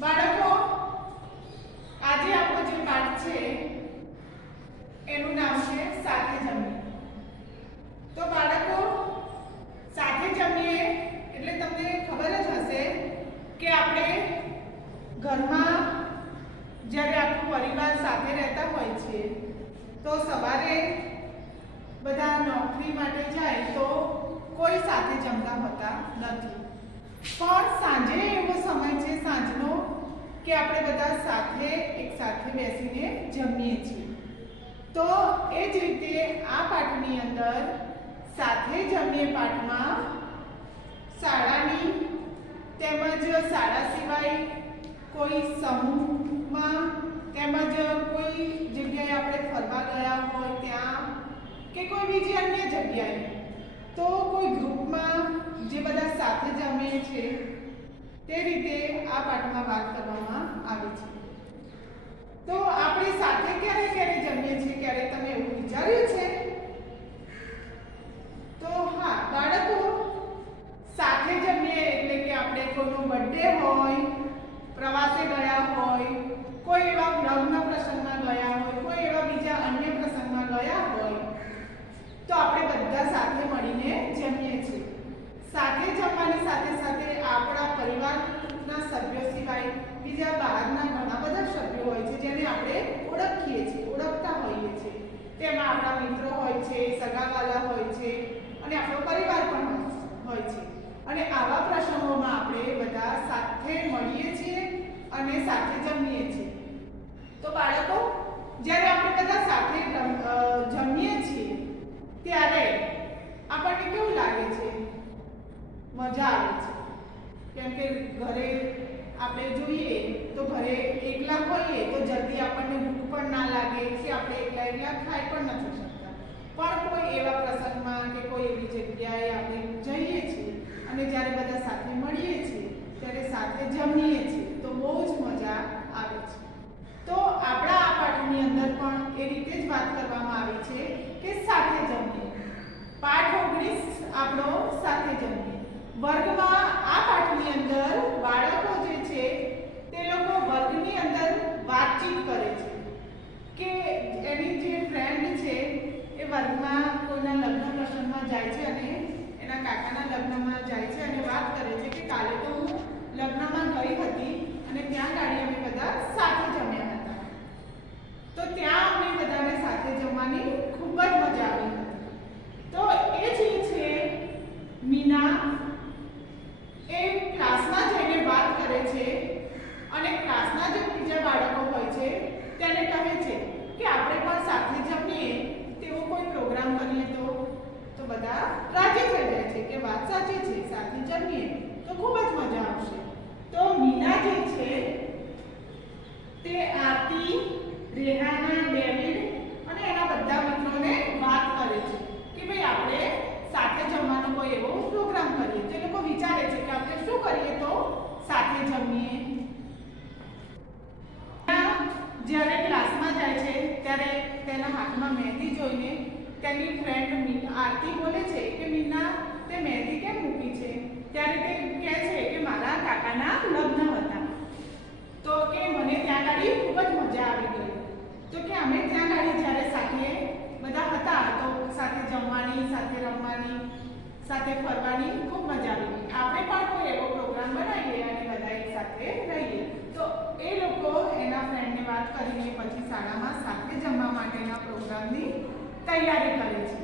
બાળકો, આજે આપણો જે પાઠ છે એનું નામ છે સાથે જમીએ. તો બાળકો, સાથે જમીએ એટલે તમને ખબર જ હશે કે આપણે ઘરમાં જ્યારે આખો પરિવાર સાથે રહેતા હોય છે તો સવારે બધા નોકરી માટે જાય તો કોઈ સાથે જમતા હોતા નથી, પણ સાંજે એવો સમય છે સાંજનો કે આપણે બધા સાથે એક સાથે બેસીને જમીએ છીએ. તો એ જ રીતે આ પાઠની અંદર સાથે જમીએ પાઠમાં શાળાની તેમજ શાળા સિવાય કોઈ સમૂહમાં તેમજ કોઈ જગ્યાએ આપણે ફરવા ગયા હોય ત્યાં કે કોઈ બીજી અન્ય જગ્યાએ તો કોઈ ગ્રુપમાં જે બધા સાથે જમે છે તે રીતે આ પાઠમાં વાત કરવામાં આવી છે. તો આપણે સાથે ક્યારે ક્યારે જમીએ છીએ, ક્યારે તમે એવું વિચાર્યું છે? તો હા બાળકો, સાથે જમીએ એટલે કે આપણે કોઈનો બર્થડે હોય, પ્રવાસે ગયા હોય, કોઈ એવા લગ્ન પ્રસંગમાં ગયા હોય, કોઈ એવા બીજા અન્ય પ્રસંગમાં ગયા હોય તો આપણે બધા સાથે મળીને જમીએ છીએ. સાથે જમવાની સાથે સાથે આપણા પરિવારના સભ્યો સિવાય બીજા બહારના ઘણા બધા સભ્યો હોય છે જેને આપણે ઓળખીએ છીએ, ઓળખતા હોઈએ છીએ. તેમાં આપણા મિત્રો હોય છે, સગાવાલા હોય છે અને આપણો પરિવાર પણ હોય છે. અને આવા પ્રસંગોમાં આપણે બધા સાથે મળીએ છીએ અને સાથે જમીએ છીએ. તો બાળકો, જ્યારે આપણે બધા સાથે જમીએ છીએ ત્યારે આપણને કેવું લાગે છે? મજા આવે છે. કેમ કે ઘરે આપણે જોઈએ તો ઘરે એકલા હોઈએ તો જલ્દી આપણને ભૂખ પણ ના લાગે કે આપણે એકલા ખાઈ પણ નથી શકતા. પણ કોઈ એવા પ્રસંગમાં કે કોઈ એવી જગ્યાએ આપણે જઈએ છીએ અને જ્યારે બધા સાથે મળીએ છીએ ત્યારે સાથે જમીએ છીએ તો બહુ જ મજા આવે છે. તો આપણા આ પાઠની અંદર પણ એ રીતે જ વાત કરવામાં આવી છે કે સાથે જમીએ. પાઠ 19 આપણો સાથે જમીએ. વર્ગમાં આ પાઠની અંદર બાળકો જે છે તે લોકો વર્ગની અંદર વાતચીત કરે છે કે એની જે ફ્રેન્ડ છે એ વર્ગમાં કોઈના લગ્ન પ્રસંગમાં જાય છે અને એના કાકાના લગ્નમાં જાય છે અને વાત કરે છે કે કાલે તો હું લગ્નમાં ગઈ હતી અને ત્યાં ગાડી અમે બધા સાથે જમ્યા હતા. તો ત્યાં અમને બધાને સાથે જમવાની ખૂબ જ મજા આવી હતી. તો એ જે છે મીના એ ક્લાસમાં જઈને વાત કરે છે અને ક્લાસના જે બીજા બાળકો હોય છે તેને કહે છે કે આપણે પણ સાથે જમીએ તેવો કોઈ પ્રોગ્રામ કરીએ તો બધા રાજી થઈ જાય છે કે વાત સાચી છે, સાથે જમીએ તો ખૂબ જ મજા આવશે. તો મીના જે છે તે આરતી, રેહાના, ડેવિડ અને એના બધા મિત્રોને વાત કરે છે કે ભાઈ આપણે સાથે જમવાનો કોઈ એવો પ્રોગ્રામ કરીએ. તે લોકો વિચારે છે કે આપણે શું કરીએ તો સાથે જમીએ. જ્યારે ક્લાસમાં જાય છે ત્યારે તેના હાથમાં મહેંદી જોઈને તેની ફ્રેન્ડ આરતી બોલે છે કે મીના તે મહેંદી કેમ મૂકી છે? ત્યારે તે કહે છે કે મારા કાકાના લગ્ન હતા તો કે મને ત્યાં ગાડી ખૂબ જ મજા આવી ગઈ. તો કે અમે ત્યાં ગાડી જ્યારે સાથે બધા હતા તો સાથે જમવાની, સાથે રમવાની, સાથે ફરવાની ખૂબ મજા આવી ગઈ. આપણે પણ કોઈ એવો પ્રોગ્રામ બનાવીએ અને બધા એક સાથે રહીએ. તો એ લોકો એના ફ્રેન્ડને વાત કરીને પછી શાળામાં સાથે જમવા માટેના પ્રોગ્રામની તૈયારી કરે છે.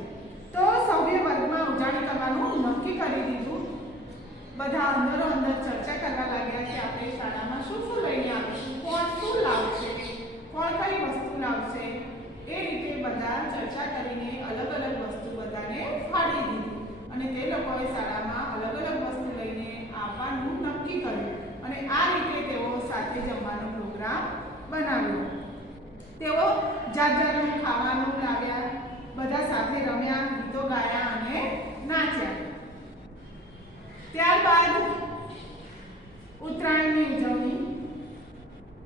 તો સૌએ વર્ગમાં ઉજાણી કરવાનું નક્કી કરી દીધું. બધા અંદરો અંદર ચર્ચા કરવા લાગ્યા કે આપણે શાળામાં શું શું લઈને આવીશું, કોણ શું લાવશે, કોણ કઈ વસ્તુ લાવશે. એ રીતે બધા ચર્ચા કરીને અલગ અલગ વસ્તુ બધાને ફાળી દીધી અને તે લોકોએ શાળામાં અલગ અલગ વસ્તુ લઈને આવવાનું નક્કી કર્યું અને આ રીતે તેઓ સાથે જમવાનો પ્રોગ્રામ બનાવ્યો. તેઓ જાત જાતનું ખાવાનું લાવ્યા, બધા સાથે રમ્યા, ગીતો ગાયા અને નાચ્યા. ત્યારબાદ ઉત્તરાયણની ઉજવણી.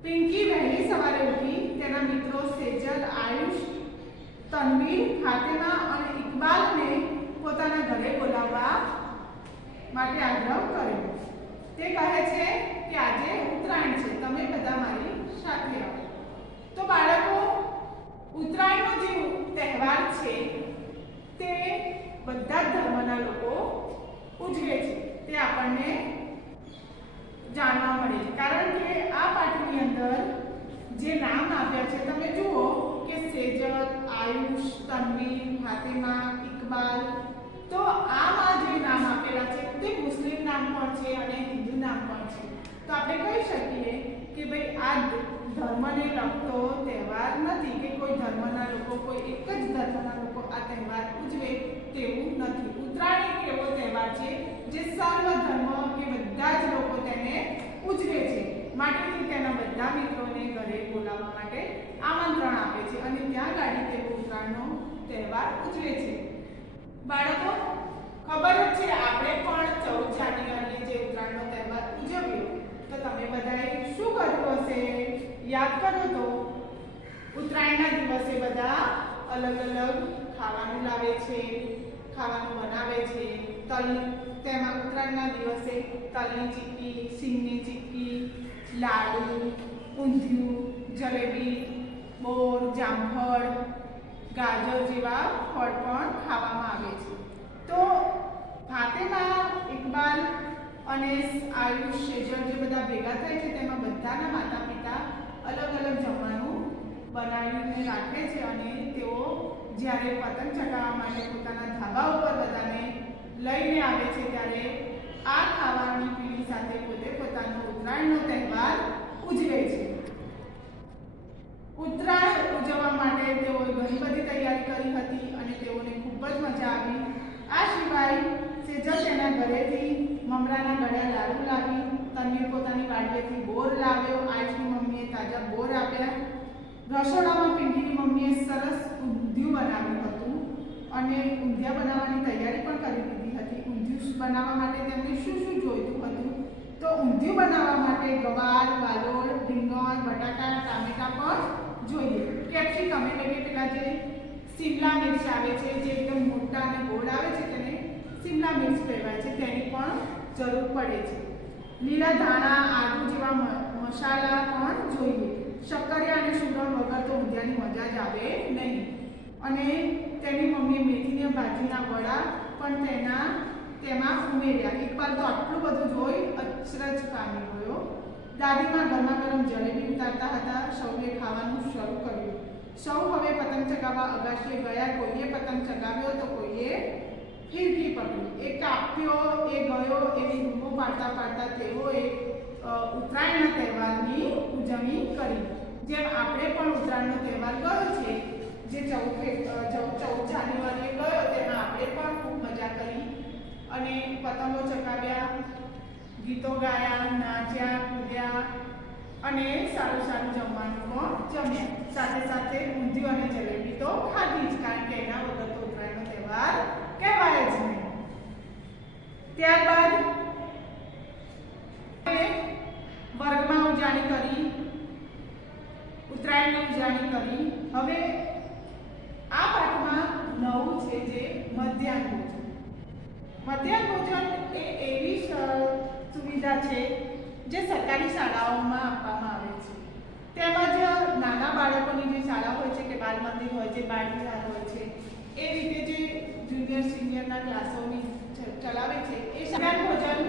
પિંકી વહેલી સવારે ઉઠી તેના મિત્રો સેજલ, આયુષ, તનવીર, ફાતિમા અને ઇકબાલને પોતાના ઘરે બોલાવવા માટે આગ્રહ કર્યો. તે કહે છે કે આજે ઉત્તરાયણ છે, તમે બધા મારી સાથે આવો. તો બાળકો, ઉત્તરાયણનો જે તહેવાર છે તે બધા જ ધર્મના લોકો ઉજવે છે, તે આપણને જાણવા મળે છે. કારણ કે આ પાઠની અંદર જે નામ આપ્યા છે તમે જુઓ કે સેજલ, આયુષ, તન્વીર, ફાતિમા, ઇકબાલ, તો આમાં જે નામ આપેલા છે તે મુસ્લિમ નામ પણ છે અને હિન્દુ નામ પણ છે. તો આપણે કહી શકીએ કે ભાઈ આ ધર્મને લગતો તહેવાર નથી, કે કોઈ ધર્મના લોકો, કોઈ એક જ ધર્મના લોકો આ તહેવાર ઉજવે તેવું નથી. ઉત્તરાયણ એક એવો તહેવાર છે જે સર્વ ધર્મ કે બધા જ લોકો તેને ઉજવે છે. માટે તેના બધા મિત્રોને ઘરે બોલાવવા માટે આમંત્રણ આપે છે અને ત્યાં ગાડી તે ઉત્તરાયણનો તહેવાર ઉજવે છે. બાળકો, ખબર જ છે આપણે પણ 14 જાન્યુઆરીએ જે ઉત્તરાયણનો તહેવાર ઉજવ્યો, તો તમે બધાએ શું કર્યું હશે? યાદ કરો તો ઉત્તરાયણના દિવસે બધા અલગ અલગ ખાવાનું લાવે છે, ખાવાનું બનાવે છે. તેમાં ઉત્તરાયણના દિવસે તલની ચીક્કી, સિંગની ચીક્કી, લાડુ, ઊંધિયું, જલેબી, બોર, જામફળ, ગાજર જેવા ફળ પણ ખાવામાં આવે છે. તો ફાતિમા, ઇકબાલ અને આયુષ, સેજલ જે બધા ભેગા થાય છે તેમાં બધાના માતા પિતા અલગ અલગ જમવાનું બનાવીને રાખે છે અને તેઓ જ્યારે પતંગ ચગાવવા માટે પોતાના ધાબા ઉપર બધાને લઈને આવે છે ત્યારે આ ખાવાની પીણી સાથે પોતે પોતાનો ઉત્તરાયણનો તહેવાર ઉજવે છે. ઉત્તરાયણ ઉજવવા માટે તેઓએ ઘણી બધી તૈયારી કરી હતી અને તેઓને ખૂબ જ મજા આવી. આ સિવાય સેજલ તેના ઘરેથી મમરાના ગળ્યા લાડુ લાવી, તન્વીર પોતાની વાડીએથી બોર લાવ્યો, આયુષની મમ્મીએ તાજા બોર આપ્યા, રસોડામાં પિંકીની મમ્મીએ સરસ ઊંધિયું બનાવ્યું હતું અને ઊંધિયા બનાવવાની તૈયારી પણ કરી દીધી હતી. ઊંધિયું બનાવવા માટે તેમને શું શું જોઈતું હતું? તો ઊંધિયું બનાવવા માટે ગવાર, વાલોળ, રીંગણ, બટાટા, ટામેટા પણ જોઈએ. કેપ્સિકમ એટલે પેલા જે શિમલા મિર્ચ આવે છે, જે એકદમ મોટા અને ગોળ આવે છે તેને શિમલા મિર્ચ કહેવાય છે, તેની પણ જરૂર પડે છે. લીલા ધાણા, આદુ જેવા મસાલા પણ જોઈએ. શક્કરિયા અને સુગર વગર તો ઊંધિયાની મજા જ આવે નહીં. અને તેની મમ્મીએ મેથીની ભાજીના વડા પણ તેમાં ઉમેર્યા. ઇકબાલ તો આટલું બધું જોઈ અચરજ પામી ગયો. દાદીમાં ગરમા ગરમ જલેબી ઉતારતા હતા. સૌએ ખાવાનું શરૂ કર્યું. સૌ હવે પતંગ ચગાવવા અગાશીએ ગયા. કોઈએ પતંગ ચગાવ્યો તો કોઈએ ફિરકી પકડી. એ કાપ્યો, એ ગયો, એવી બૂમો પાડતા પાડતા તેઓએ ઉત્તરાયણના તહેવારની ઉજવણી કરી. જેમ આપણે પણ ઉત્તરાયણનો તહેવાર ગયો છે, જે 14 જાન્યુઆરીએ ગયો, તેમાં આપણે પણ ખૂબ મજા કરી અને પતંગો ચગાવ્યા, ગીતો ગાયા, નાચ્યા, કૂદ્યા અને સારું સારું જમવાનું પણ જમ્યા. સાથે સાથે ઊંધિયું અને જલેબી તો ખાધી જ, કારણ કે એના વગર તો ઉત્તરાયણનો તહેવાર કહેવાય જ નહીં. ત્યારબાદ વર્ગમાં ઉજાણી કરી, ઉત્તરાયણની ઉજવણી કરી. હવે આ પાઠમાં નવું છે જે મધ્યાહન ભોજન. મધ્યાહન ભોજન એ એવી સુવિધા છે જે સરકારી શાળાઓમાં આપવામાં આવે છે. તેમજ નાના બાળકોની જે શાળા હોય છે, કે બાલ મંદિર હોય છે, બાળ વિહાર હોય છે, એ રીતે જે જુનિયર સિનિયરના ક્લાસોની ચલાવે છે એ મધ્યાહન ભોજન,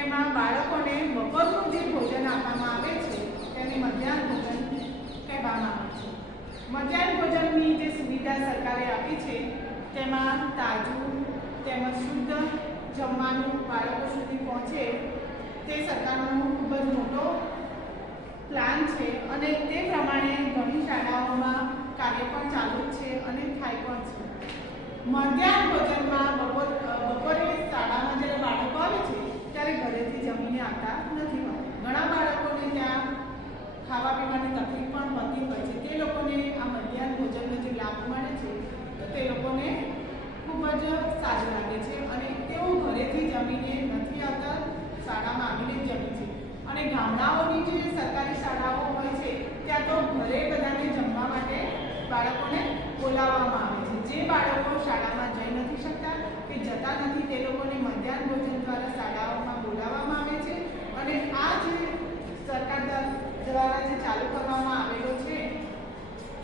એમાં બાળકોને બપોરનું જે ભોજન આપવામાં આવે છે તેને મધ્યાહન ભોજન કહેવામાં આવે છે. મધ્યાહન ભોજનની જે સુવિધા સરકારે આપી છે તેમાં તાજું તેમજ શુદ્ધ જમવાનું બાળકો સુધી પહોંચે તે સરકારનો ખૂબ જ મોટો પ્લાન છે અને તે પ્રમાણે ઘણી શાળાઓમાં કાર્ય પણ ચાલુ જ છે અને થાય પણ છે. મધ્યાહન ભોજનમાં બપોરે શાળામાં જ્યારે બાળકો આવે છે ત્યારે ઘરેથી જમીને આવતા નથી હોતા. ઘણા બાળકોને ત્યાં ખાવા પીવાની તકલીફ પણ હોતી હોય છે. તે લોકોને આ મધ્યાહન ભોજનનો જે લાભ મળે છે તો તે લોકોને ખૂબ જ સારું લાગે છે અને તેઓ ઘરેથી જમીને નથી આવતા, શાળામાં આવીને જ જમે છે. અને ગામડાઓની જે સરકારી શાળાઓ હોય છે ત્યાં તો ઘરે બધાને જમવા માટે બાળકોને બોલાવવામાં આવે છે. જે બાળકો શાળામાં જઈ નથી શકતા કે જતા નથી તે લોકોને મધ્યાહન ભોજન દ્વારા શાળાઓમાં બોલાવવામાં દ્વારા જે ચાલુ કરવામાં આવેલો છે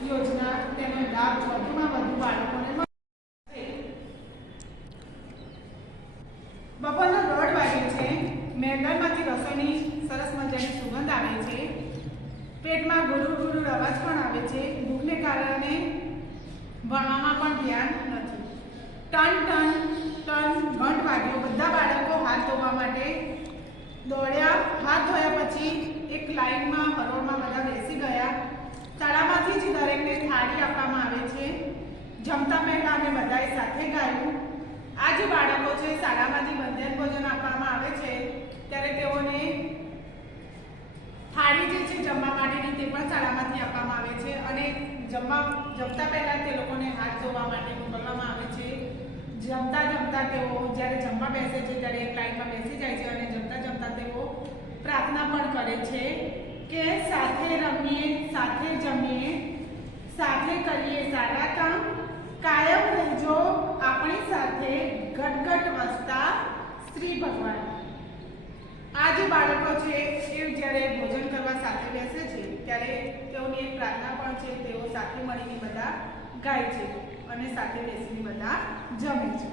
યોજના, તેનો લાભ વધુમાં વધુ બાળકોને મળે. બપોરના 1:30 વાગે છે. મેંદરમાંથી રસોઈની સરસ મજાની સુગંધ આવે છે. પેટમાં ગુરુ ગુરુ અવાજ પણ આવે છે. ભૂખને કારણે ભણવામાં પણ ધ્યાન નથી. ટન ટન ટન ઘંટ વાગ્યો. બધા બાળકો હાથ ધોવા માટે દોડ્યા. હાથ ધોયા પછી એક લાઈનમાં હરોળમાં બધા બેસી ગયા. શાળામાંથી જ દરેકને થાળી આપવામાં આવે છે. જમતા પહેલા અમે બધાએ સાથે ગાયું. આ જે બાળકો છે શાળામાંથી મધ્યાહન ભોજન આપવામાં આવે છે ત્યારે તેઓને થાળી જે છે જમવા માટેની તે પણ શાળામાંથી આપવામાં આવે છે અને જમતા પહેલા તે લોકોને હાથ ધોવા માટે મોકલવામાં આવે છે. જમતા તેઓ જ્યારે જમવા બેસે છે ત્યારે એક લાઈનમાં બેસી જાય છે અને જમતા તેઓ પ્રાર્થના પણ કરે છે કે સાથે રમીએ, સાથે જમીએ, સાથે કરીએ સારા કામ, કાયમ રહેજો આપણી સાથે, ગટગટ વસતા શ્રી ભગવાન. આ જે બાળકો છે એ જ્યારે ભોજન કરવા સાથે બેસે છે ત્યારે તેઓની એક પ્રાર્થના પણ છે. તેઓ સાથે મળીને બધા ગાય છે અને સાથે બેસીને બધા જમે છે.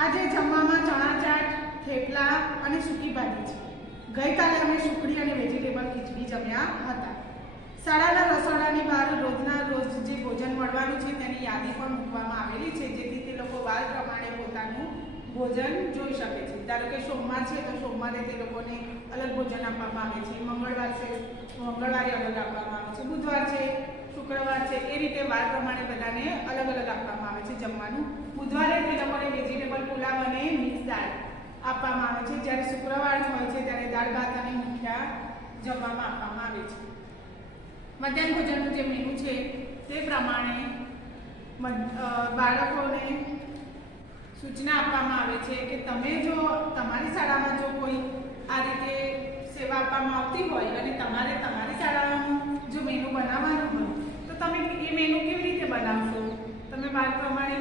આજે જમવામાં ચણા ચાટ, થેપલા અને સૂકી ભાજી છે. ગઈકાલે અમે સુખડી અને વેજીટેબલ ખીચડી જમ્યા હતા. શાળાના રસોડાની બહાર રોજના રોજ જે ભોજન મળવાનું છે તેની યાદી પણ મૂકવામાં આવેલી છે જેથી તે લોકો વાર પ્રમાણે પોતાનું ભોજન જોઈ શકે છે. ધારો કે સોમવાર છે તો સોમવારે તે લોકોને અલગ ભોજન આપવામાં આવે છે. મંગળવાર છે મંગળવારે અલગ આપવામાં આવે છે. બુધવાર છે, શુક્રવાર છે, એ રીતે વાર પ્રમાણે બધાને અલગ અલગ આપવામાં આવે છે જમવાનું. બુધવારે તે લોકોને વેજીટેબલ પુલાવ અને મિક્સ દાળ આપવામાં આવે છે. જ્યારે શુક્રવાર હોય છે ત્યારે દાળ ભાત અને મુઠિયા જમવામાં આપવામાં આવે છે. મધ્યાહન ભોજનનું જે મેનુ છે તે પ્રમાણે બાળકોને સૂચના આપવામાં આવે છે કે તમે જો તમારી શાળામાં જો કોઈ આ રીતે સેવા આપવામાં આવતી હોય અને તમારે તમારી શાળાનું જો મેનુ બનાવવાનું હોય તો તમે એ મેનુ કેવી રીતે બનાવશો? તમે બાળક પ્રમાણે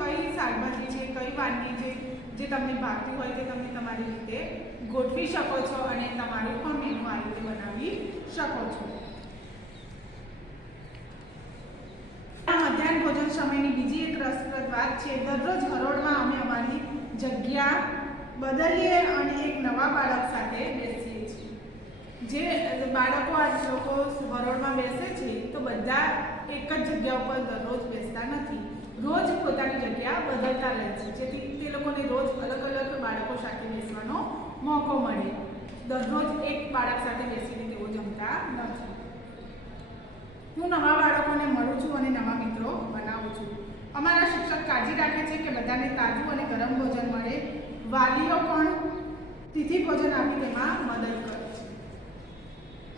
કઈ શાકભાજી છે, કઈ વાનગી છે જે તમને ભાવતી હોય તે તમે તમારી રીતે ગોઠવી શકો છો અને તમારું પણ મેનુ આ રીતે બનાવી શકો છો. મધ્યાહન ભોજન સમયની બીજી એક રસપ્રદ વાત છે, દરરોજ હરોળમાં અમે અમારી જગ્યા બદલીએ અને એક નવા બાળક સાથે બેસીએ છીએ. જે બાળકો આ લોકો હરોળમાં બેસે છે તો બધા એક જ જગ્યા ઉપર દરરોજ બેસતા નથી. રોજ પોતાની જગ્યા બદલતા રહે છે જેથી તે લોકોને રોજ અલગ અલગ બાળકો સાથે બેસવાનો મોકો મળે. દરરોજ એક બાળક સાથે બેસીને તેઓ જમતા નથી. હું નવા બાળકોને મળું છું અને નવા મિત્રો બનાવું છું. અમારા શિક્ષક કાળજી રાખે છે કે બધાને તાજું અને ગરમ ભોજન મળે. વાલીઓ પણ તિથિ ભોજન આપી તેમાં મદદ કરે છે.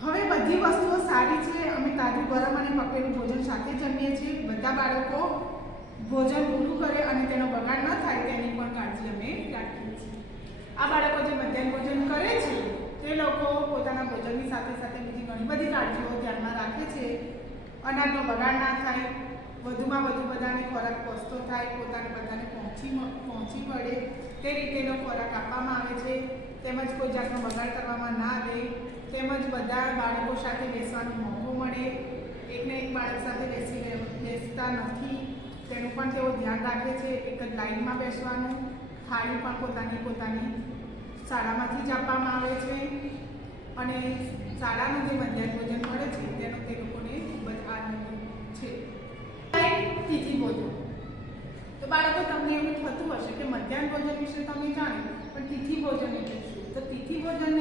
હવે બધી વસ્તુઓ સારી છે. અમે તાજું ગરમ અને પકેલું ભોજન સાથે જમીએ છીએ. બધા બાળકો ભોજન પૂરું કરે અને તેનો બગાડ ન થાય તેની પણ કાળજી અમે રાખીએ છીએ. આ બાળકો જે મધ્યાહન ભોજન કરે છે તે લોકો પોતાના ભોજનની સાથે સાથે બીજી ઘણી બધી કાળજીઓ ધ્યાનમાં રાખે છે. અનાજનો બગાડ ના થાય, વધુમાં વધુ બધાને ખોરાક પહોંચતો થાય, પોતાને બધાને પહોંચી પડે તે રીતેનો ખોરાક આપવામાં આવે છે. તેમજ કોઈ જાતનો બગાડ કરવામાં ના આવે, તેમજ બધા બાળકો સાથે બેસવાનો મોકો મળે. એકને એક બાળક સાથે બેસતા નથી તેનું પણ તેઓ ધ્યાન રાખે છે. એક જ લાઈનમાં બેસવાનું. થાળી પણ પોતાની શાળામાંથી જ આપવામાં આવે છે અને શાળાનું જે મધ્યાહન ભોજન મળે છે તેનો તે લોકોને ખૂબ જ આનંદ છે. તિથિ ભોજન તો બાળકો તમને એવું થતું હશે કે મધ્યાહન ભોજન વિશે તમે જાણો પણ તિથિ ભોજન એટલે શું? તો તિથિ ભોજન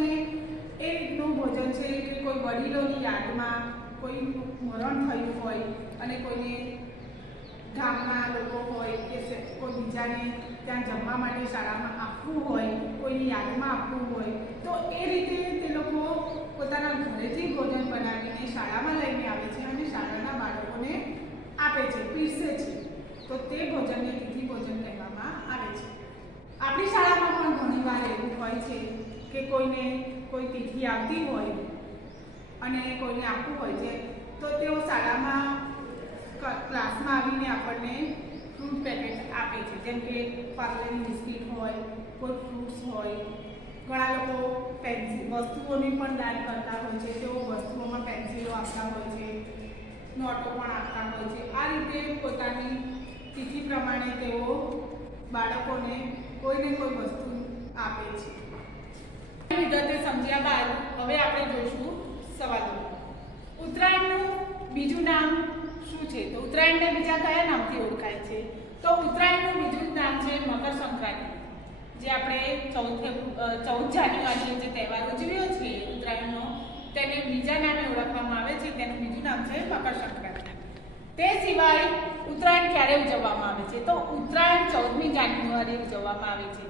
એ રીતનું ભોજન છે કે કોઈ વડીલોની યાદમાં કોઈ મરણ થયું હોય અને કોઈને ગામના લોકો હોય કે કોઈ બીજાને ત્યાં જમવા માટે શાળામાં આપવું હોય, કોઈની યાદમાં આપવું હોય તો એ રીતે તે લોકો પોતાના ઘરેથી ભોજન બનાવીને શાળામાં લઈને આવે છે અને શાળાના બાળકોને આપે છે, પીરસે છે. તો તે ભોજનને તિથિ ભોજન કહેવામાં આવે છે. આપણી શાળામાં પણ ઘણીવાર એવું હોય છે કે કોઈને કોઈ તિથિ આવતી હોય અને કોઈને આપવું હોય છે તો તેઓ શાળામાં ક્લાસમાં આવીને આપણને ફ્રૂટ પેકેટ આપે છે. જેમ કે પાર્લેની બિસ્કિટ હોય, કોઈ ફ્રૂટ્સ હોય ઘણા લોકો પેન્સિલ વસ્તુઓની પણ દાન કરતા હોય છે. તેઓ વસ્તુઓમાં પેન્સિલો આપતા હોય છે, નોટો પણ આપતા હોય છે. આ રીતે પોતાની તિથિ પ્રમાણે તેઓ બાળકોને કોઈને કોઈ વસ્તુ આપે છે. વિગતે સમજ્યા બાદ હવે આપણે જોઈશું સવાલો. ઉત્તરાયણનું બીજું નામ શું છે? તો ઉત્તરાયણને બીજા કયા નામથી ઓળખાય છે? તો ઉત્તરાયણનું બીજું નામ છે મકર સંક્રાંતિ. જે આપણે 14 જાન્યુઆરીએ જે તહેવાર ઉજવ્યો છે ઉત્તરાયણનો, તેને બીજા નામે ઓળખવામાં આવે છે. તેનું બીજું નામ છે મકર સંક્રાંતિ. તે સિવાય ઉત્તરાયણ ક્યારે ઉજવવામાં આવે છે? તો ઉત્તરાયણ 14મી જાન્યુઆરીએ ઉજવવામાં આવે છે.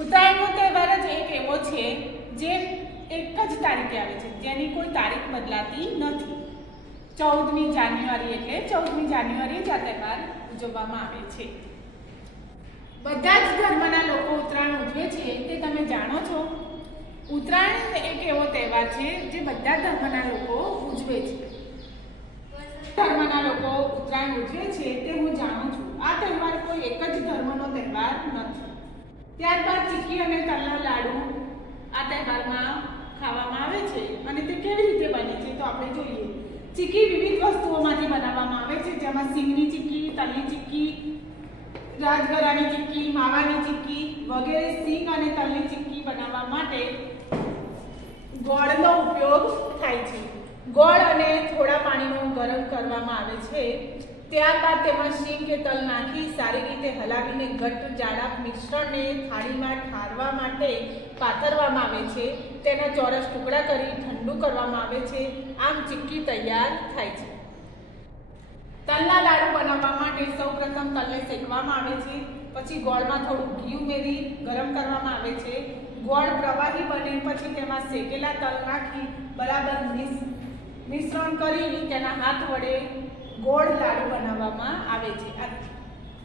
ઉત્તરાયણનો તહેવાર જ એક એવો છે જે એક જ તારીખે આવે છે, જેની કોઈ તારીખ બદલાતી નથી. 14મી જાન્યુઆરી એટલે 14મી જાન્યુઆરીએ જ આ તહેવાર ઉજવવામાં આવે છે. બધા જ ધર્મના લોકો ઉત્તરાયણ ઉજવે છે તે તમે જાણો છો. ઉત્તરાયણ એક એવો તહેવાર છે જે બધા ધર્મના લોકો ઉજવે છે. ધર્મના લોકો ઉત્તરાયણ ઉજવે છે તે હું જાણું છું. આ તહેવાર કોઈ એક જ ધર્મનો તહેવાર નથી. ત્યારબાદ ચીક્કી અને તલના લાડુ આ તહેવારમાં ખાવામાં આવે છે. અને તે કેવી રીતે બને છે તો આપણે જોઈએ. ચીક્કી વિવિધ વસ્તુઓમાંથી બનાવવામાં આવે છે, જેમાં સિંગની ચીક્કી, તલની ચીક્કી, રાજગરાની ચીક્કી, માવાની ચીક્કી વગેરે. સિંગ અને તલની ચીક્કી બનાવવા માટે ગોળનો ઉપયોગ થાય છે. ગોળ અને થોડા પાણીનો ગરમ કરવામાં આવે છે. ત્યારબાદ તેમાં સિંગ કે તલ નાખી સારી રીતે હલાવીને ઘટ્ટ જાડા મિશ્રણને થાળીમાં ઠારવા માટે પાથરવામાં આવે છે. તેના ચોરસ ટુકડા કરી ઠંડુ કરવામાં આવે છે. આમ ચીક્કી તૈયાર થાય છે. તલના લાડુ બનાવવા માટે સૌપ્રથમ તલને શેકવામાં આવે છે. પછી ગોળમાં થોડું ઘી ઉમેરી ગરમ કરવામાં આવે છે. ગોળ પ્રવાહી બને પછી તેમાં શેકેલા તલ નાખી બરાબર મિશ્રણ કરી તેના હાથ વડે ગોળ લાડુ બનાવવામાં આવે છે. આ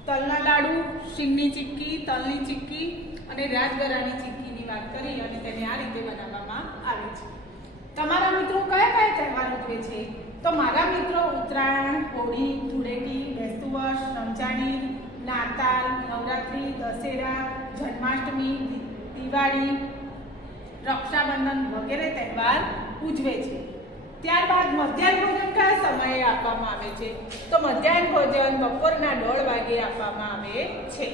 તલના લાડુ, શીંગની ચીક્કી, તલની ચીક્કી અને રાજગરાની ચીક્કીની વાત કરી અને તેને આ રીતે બનાવવામાં આવે છે. તમારા મિત્રો કયા કયા તહેવાર ઉજવે છે? તો મારા મિત્રો ઉત્તરાયણ, હોળી, ધૂળેટી, બેસતું વર્ષ, રમજાની, નાતાલ, નવરાત્રી, દશેરા, જન્માષ્ટમી, દિવાળી, રક્ષાબંધન વગેરે તહેવાર ઉજવે છે. ત્યારબાદ મધ્યાહન ભોજન કયા સમયે આપવામાં આવે છે? તો મધ્યાહન ભોજન બપોરના 1:30 વાગે આપવામાં આવે છે.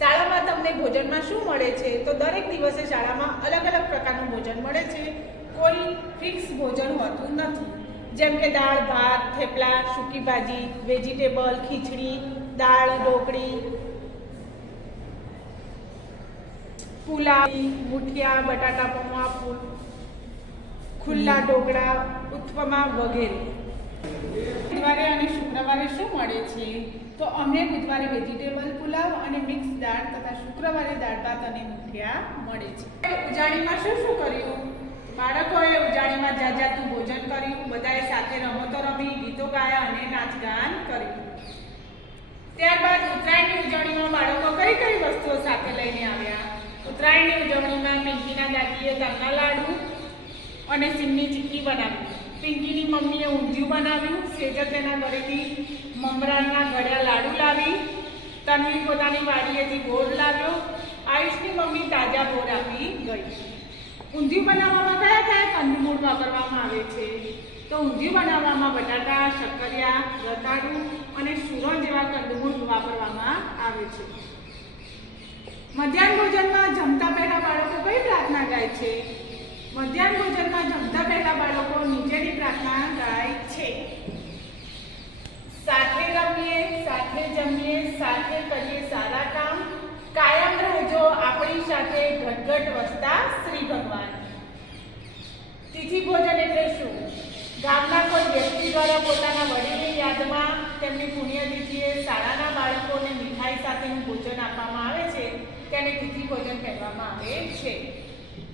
શાળામાં તમને ભોજનમાં શું મળે છે? તો દરેક દિવસે શાળામાં અલગ અલગ પ્રકારનું ભોજન મળે છે. કોઈ ફિક્સ ભોજન હોતું નથી. જેમ કે દાળ, ભાત, થેપલા, સૂકી ભાજી, વેજીટેબલ, ખીચડી, દાળ ઢોકળી, પુલાવ, મુઠિયા, બટાટા પૌવા, ખુલ્લા ઢોકળા, ઉત્પમા વગેરે. બુધવારે અને શુક્રવારે શું મળે છે? તો અમને બુધવારે વેજીટેબલ પુલાવ અને મિક્સ દાળ તથા શુક્રવારે દાળ ભાત અને મુઠિયા મળે છે. ઉજાણીમાં શું શું કર્યું? બાળકોએ ઉજાણીમાં જાતનું ભોજન કર્યું. બધાએ સાથે રમતો રમી, ગીતો ગાયા અને નાચગાન કર્યું. ત્યારબાદ ઉત્તરાયણની ઉજવણીમાં બાળકો કઈ કઈ વસ્તુઓ સાથે લઈને આવ્યા? ઉત્તરાયણની ઉજવણીમાં પિંકીના દાદીએ તલના લાડુ અને સિંગની ચીક્કી બનાવી. પિંકીની મમ્મીએ ઊંધિયું બનાવ્યું. સેજલ તેના ઘરેથી મમરાના ગળ્યા લાડુ લાવી. તન્વી પોતાની વાડીએથી બોર લાવ્યો. આયુષની મમ્મી તાજા બોર આપી ગઈ. ઊંધિયું બનાવવામાં કયા કયા કંદમૂળ વાપરવામાં આવે છે? તો ઊંધિયું બનાવવામાં બટાટા, શક્કરિયા, રતાળુ અને સુરણ જેવા કંદમૂળ વાપરવામાં આવે છે. મધ્યાહન ભોજનમાં જમતા પહેલા બાળકો કઈ પ્રાર્થના ગાય છે? મધ્યાહન ભોજનમાં જમતા પહેલા બાળકો નીચેની પ્રાર્થના ગાય છે. સાથે રમીએ, સાથે જમીએ, સાથે કરીએ સારા કામ, કાયમ રહેજો આપણી સાથે ઘટઘટ વસતા શ્રી ભગવાન. તિથિ ભોજન એટલે શું? ગામના કોઈ વ્યક્તિ દ્વારા પોતાના વડીલની યાદમાં તેમની પુણ્યતિથિએ શાળાના બાળકોને મીઠાઈ સાથેનું ભોજન આપવામાં આવે છે, તેને તિથિ ભોજન કહેવામાં આવે છે.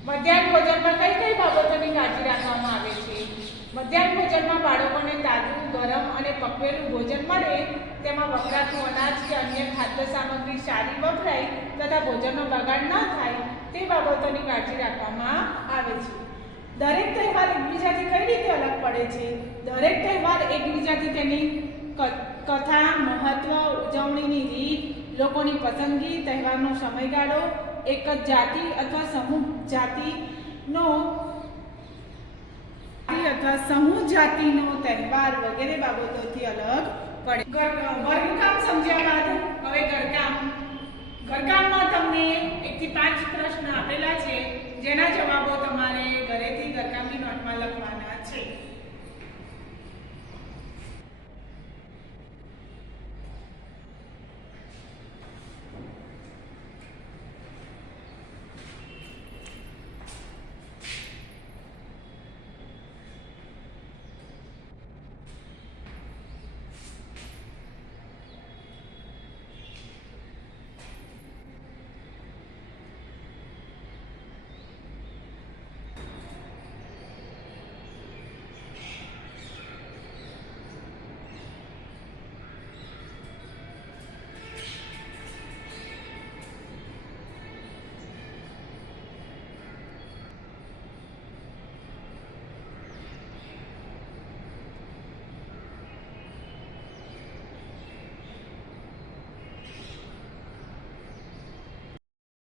મધ્યાહન ભોજનમાં કઈ કઈ બાબતોની કાળજી રાખવામાં આવે છે? મધ્યાહન ભોજનમાં બાળકોને તાજું, ગરમ અને પકવેલું ભોજન મળે, તેમાં વપરાતું અનાજ કે અન્ય ખાદ્ય સામગ્રી સારી વપરાય તથા ભોજનનો બગાડ ન થાય તે બાબતોની કાળજી રાખવામાં આવે છે. દરેક તહેવાર એકબીજાથી કઈ રીતે અલગ પડે છે? દરેક તહેવાર એકબીજાથી તેની કથા, મહત્વ, ઉજવણીની રીત, લોકોની પસંદગી, તહેવારનો સમયગાળો એક જ જાતિ અથવા સમૂહ જાતિનો અથવા સમૂહ જાતિનો તહેવાર વગેરે બાબતોથી અલગ પડે. વર્ગકામ સમજ્યા બાદ હવે ઘરકામમાં તમને 1 થી 5 પ્રશ્ન આપેલા છે જેના જવાબો તમારે ઘરેથી ઘરકામની નોટમાં લખવાના છે.